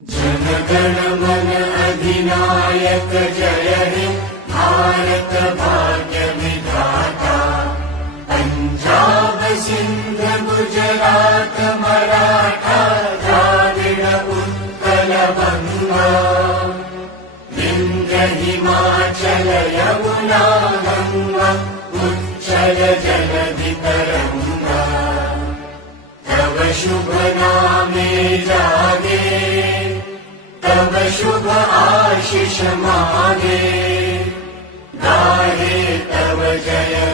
जनगण मन अधिनायक जय हे भारत भाग्य विधाता। पंजाब सिंध गुजरात मराठा द्राविड उत्कल बंगा। विंध्य हिमाचल यमुना गंगा उच्चल जलधि तरंगा। तव शुभ नामे जागे तव शुभ आशीष मागे। गाहे तव जय